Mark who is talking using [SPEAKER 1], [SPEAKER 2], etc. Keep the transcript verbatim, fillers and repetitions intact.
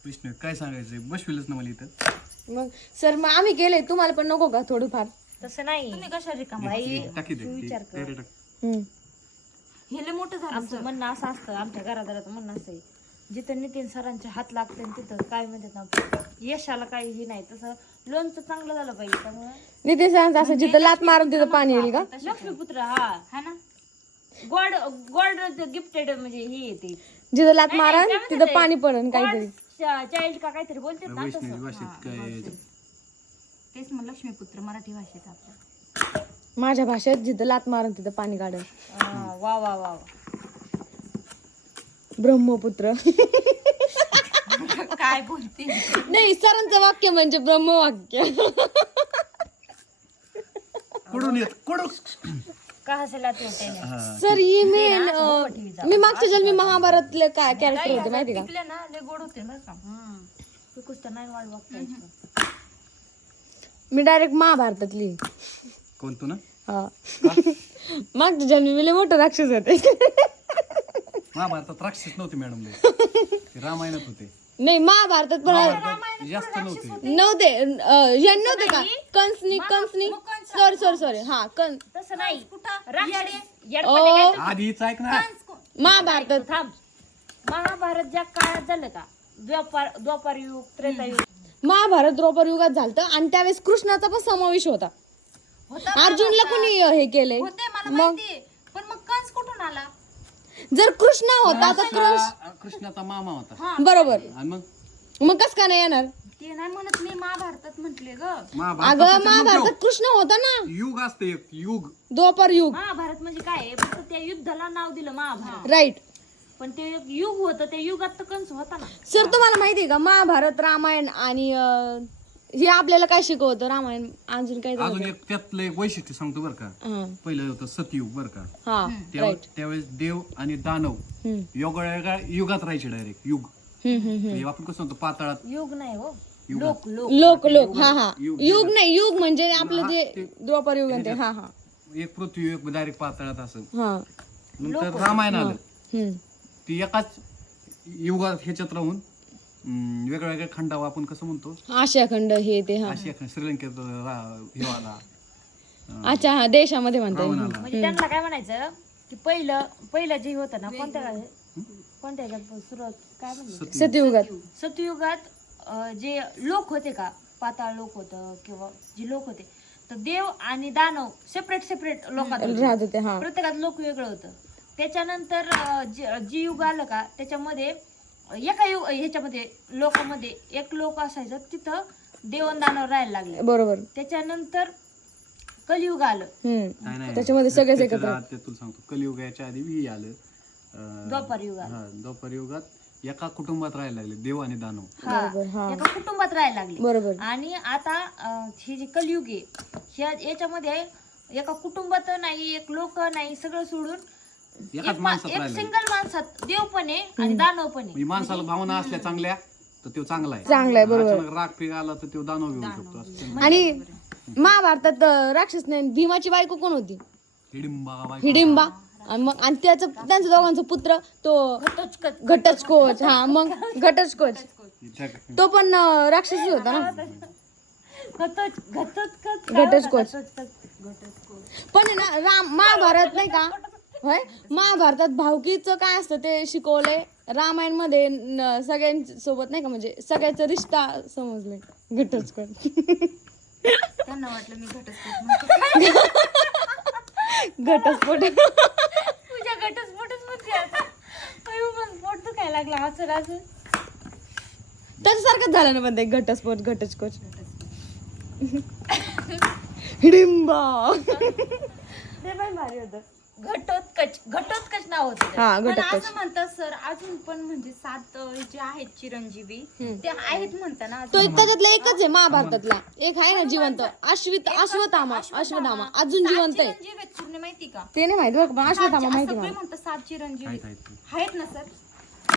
[SPEAKER 1] विष्णू काय सांगायचं, बसविलच ना मला इथं.
[SPEAKER 2] मग सर मग आम्ही केले, तुम्हाला पण नको का थोडंफार?
[SPEAKER 3] तसं नाही, तुम्ही कशा रिकामा
[SPEAKER 1] टाकी दे
[SPEAKER 3] विचार कर.
[SPEAKER 1] ते- ते-
[SPEAKER 2] हम्म.
[SPEAKER 3] हे लय मोठं झालं. आमचं म्हणणं असं असतं, आमच्या घरादाराचं म्हणणं असं आहे, जिथं नितीन सरांचे हात लागते तिथं काय म्हणतात ना, यशाला काही हे नाही. तसं लोणचं चांगलं झालं पाहिजे. त्यामुळे
[SPEAKER 2] नितीन सरांचं असं जिथं लात मारून तिथं पाणी येईल का?
[SPEAKER 3] लक्ष्मीपुत्र हा हा ना, गॉड गॉड गिफ्टेड म्हणजे हे येते,
[SPEAKER 2] जिथं लात मारण तिथं पाणी पडन काहीतरी.
[SPEAKER 3] चाइल्ड का काहीतरी बोलतात ना
[SPEAKER 1] वैष्णवी
[SPEAKER 3] तसं.
[SPEAKER 1] भाषेत काय
[SPEAKER 3] तेच मग लक्ष्मीपुत्र मराठी भाषेत आपल्या.
[SPEAKER 2] माझ्या भाषेत जिथं लात मारण तिथं पाणी काढन.
[SPEAKER 3] हा, वा वा वा वा.
[SPEAKER 2] ब्रह्मपुत्र.
[SPEAKER 3] काय बोलते
[SPEAKER 2] नाही, सरांचं वाक्य म्हणजे ब्रह्मवाक्य.
[SPEAKER 1] कुठून येत कुठून
[SPEAKER 3] का हसायला ते त्याने
[SPEAKER 2] सर ही मेन मी मागच्या जन्मी महाभारतले काय कॅरेक्टर होते माहिती का?
[SPEAKER 3] टिकले ना लय गोड होते बरं का. तू कुछ तर नाही वाढ बघताय.
[SPEAKER 2] मी डायरेक्ट महाभारतातली.
[SPEAKER 1] कोण तू ना
[SPEAKER 2] हा. मागच्या जन्मी मी लय मोठं राक्षस होते.
[SPEAKER 1] महाभारतात राक्षस नव्हते मॅडम, ते रामायणात होते.
[SPEAKER 2] नाही महाभारतात पण
[SPEAKER 1] जास्त नव्हते.
[SPEAKER 2] नव्हते अं, हे नव्हते का कंसनी कंसनी सॉरी सॉरी सॉरी हा कं
[SPEAKER 3] तसं नाही राक्षस
[SPEAKER 2] ओ
[SPEAKER 3] येडपटे
[SPEAKER 1] आधीच ऐक ना,
[SPEAKER 2] महाभारतात
[SPEAKER 3] थांब. महाभारत ज्या काळात झालं का, द्वापार द्वापार युग त्रेतायुग
[SPEAKER 2] महाभारत द्रौपद युगात झालतं आणि त्यावेळेस कृष्णाचा पण समावेश होता. अर्जुनला कोणी हे केलंय? मग
[SPEAKER 3] पण मग कंस कुठून आला?
[SPEAKER 2] जर कृष्ण होता तर कृष्ण
[SPEAKER 1] कृष्णा- कृष्णाचा मामा होता.
[SPEAKER 2] बरोबर,
[SPEAKER 1] आणि मग
[SPEAKER 2] मग कस का नाही येणार?
[SPEAKER 3] ते नाही म्हणत मी, महाभारतात म्हटले ग.
[SPEAKER 2] अगं
[SPEAKER 1] महाभारतात
[SPEAKER 2] महाभारतात कृष्ण होता ना,
[SPEAKER 1] युग असते एक युग.
[SPEAKER 2] द्वापर युग.
[SPEAKER 3] महाभारत म्हणजे काय आहे, फक्त त्या युद्धाला नाव दिलं महाभारत,
[SPEAKER 2] राईट.
[SPEAKER 3] पण ते एक युग होतं, त्या युगात तर कंस होता ना.
[SPEAKER 2] सर तुम्हाला माहितीये का महाभारत रामायण आणि अं, हे आपल्याला काय शिकवतं रामायण अजून काय
[SPEAKER 1] अजून एक त्यातलं एक वैशिष्ट्य सांगतो बरं का.
[SPEAKER 2] हा
[SPEAKER 1] पहिलं होतं सतयुग बरं का.
[SPEAKER 2] हा
[SPEAKER 1] त्यावेळेस त्यावेळेस देव आणि दानव
[SPEAKER 2] हम्म,
[SPEAKER 1] वेगळ्या युगात राहायचे डायरेक्ट युग.
[SPEAKER 2] हम्म, हम्म, हम्म.
[SPEAKER 1] हे आपण कसं म्हणतो पाताळात
[SPEAKER 3] युग नाही हो,
[SPEAKER 1] युगात.
[SPEAKER 3] लोक लोक
[SPEAKER 2] लोक लोक हा हा
[SPEAKER 1] युग-
[SPEAKER 2] युग नाही, युग म्हणजे आपलं
[SPEAKER 1] हा,
[SPEAKER 2] जे
[SPEAKER 1] ते-
[SPEAKER 2] द्वापर युग आणि ते हा हा
[SPEAKER 1] एक पृथ्वी एक डायरेक्ट पाताळात असं.
[SPEAKER 2] हा
[SPEAKER 1] नंतर रामायण आलं,
[SPEAKER 2] हम्म.
[SPEAKER 1] ती एकाच युगात ह्याच्यात राहून अं, वेगळ्या वेगळ्या खंडावर आपण कसं म्हणतो,
[SPEAKER 2] आशिया खंड हे ते हा
[SPEAKER 1] आशिया खंड, श्रीलंकेत रा- हे आला,
[SPEAKER 2] अच्छा हा देशामध्ये म्हणता
[SPEAKER 1] रावण
[SPEAKER 2] येईल.
[SPEAKER 1] आला.
[SPEAKER 3] म्हणजे त्यांना काय म्हणायचं की पहिलं पहिलं जे होतं ना, कोणत्या काळात- कोणत्या ह्याच्यात सुरुवात काय म्हणलं,
[SPEAKER 2] सतयुगात
[SPEAKER 3] सतयुगात अं, जे लोक होते का, पाताळ लोक होतं किंवा जे लोक होते, तर देव आणि दानव सेपरेट सेपरेट लोकात होते.
[SPEAKER 2] राहत होते हा.
[SPEAKER 3] प्रत्येकात लोक वेगळं होतं. त्याच्यानंतर अं, जे जे युग आलं का, त्याच्यामध्ये एका युग ह्याच्यामध्ये लोकांमध्ये एक लोक असायचं, तिथं देव आणि दानव राहायला लागले.
[SPEAKER 2] बरोबर.
[SPEAKER 3] त्याच्यानंतर कलियुग आलं,
[SPEAKER 2] हम्म.
[SPEAKER 1] नाही, नाही.
[SPEAKER 2] त्याच्यामध्ये सगळेच
[SPEAKER 1] त्याच्या
[SPEAKER 2] एकत्र.
[SPEAKER 1] आत ते तुला सांगतो, कलियुगाच्या आधी ही आलं अं,
[SPEAKER 3] द्वापार युग आलं.
[SPEAKER 1] हा, द्वापार युगात एका कुटुंबात राहायला लागले देव आणि दानव.
[SPEAKER 3] हा,
[SPEAKER 2] बरोबर, हा.
[SPEAKER 3] एका कुटुंबात राहायला लागले.
[SPEAKER 2] बरोबर.
[SPEAKER 3] आणि आता अं, हे जे कलियुग आहे, ह्या याच्यामध्ये एका कुटुंबात नाही, एक लोक नाही, सगळं सोडून
[SPEAKER 1] एकाच
[SPEAKER 3] एक
[SPEAKER 1] माणसात
[SPEAKER 3] एक
[SPEAKER 1] राहायला
[SPEAKER 3] सिंगल माणसात देव पण आहे आणि दानव पण आहे.
[SPEAKER 1] म्हणजे माणसाला भावना असल्या चांगल्या तर तो चांगला आहे.
[SPEAKER 2] चांगला आहे, बरोबर.
[SPEAKER 1] अचानक राग पीक आला तर तो दानव घेऊ शकतो असं त्यांचं.
[SPEAKER 2] आणि महाभारतात अं, राक्षस नाही, भीमाची बायको कोण होती?
[SPEAKER 1] हिडिंबा बाई.
[SPEAKER 2] हिडिंबा. आणि मग आणि त्याचं त्यांचा दोघांचा पुत्र तो घटस्कोच. हा मग घटस्कोच
[SPEAKER 1] इथं-
[SPEAKER 2] तो पण अं, राक्षसी होता ना.
[SPEAKER 3] घटोच घटोच घटोच
[SPEAKER 2] घटस्कोच.
[SPEAKER 3] घटोच.
[SPEAKER 2] पण आहे ना राम महाभारत नाही का, होय महाभारतात भावकीचं काय असतं ते शिकवलंय. रामायण मध्ये सगळ्यांसोबत नाही का, म्हणजे सगळ्याचा रिश्ता समजले. घटस्कोच.
[SPEAKER 3] त्यांना वाटलं मी घटस्फोट
[SPEAKER 2] घटस्फोट.
[SPEAKER 3] तुझ्या घटस्फोटच म्हणते आता. अयो, पण पोट दुखायला लागला असं असं.
[SPEAKER 2] त्याच्यासारखंच झालं ना पण ते घटस्फोट घटस्कोच. हिडिंबा.
[SPEAKER 3] ते पण भारी होतं. घटोत्कच घटोत्कच नाव होतं त्याचं.
[SPEAKER 2] हा
[SPEAKER 4] पण
[SPEAKER 2] घटस्कोच.
[SPEAKER 4] असं म्हणतात सर, अजून पण म्हणजे सात अ, जे आहेत चिरंजीवी ते आहेत म्हणता ना.
[SPEAKER 2] तो त्याच्यातला एकच आहे महाभारतातला. एक आहे ना जिवंत, अश्वित अश्वत्थामा. अश्वत्थामा अजून जिवंत आहे.
[SPEAKER 4] चिरंजीव आहेत पूर्ण, माहिती का?
[SPEAKER 2] ते नाही माहिती बरं, पण अश्वत्थामा
[SPEAKER 4] सात-
[SPEAKER 2] माहिती
[SPEAKER 4] सगळे
[SPEAKER 2] मला.
[SPEAKER 4] म्हणतात सात चिरंजीवी
[SPEAKER 1] आहेत, आहेत.
[SPEAKER 4] आहेत ना सर.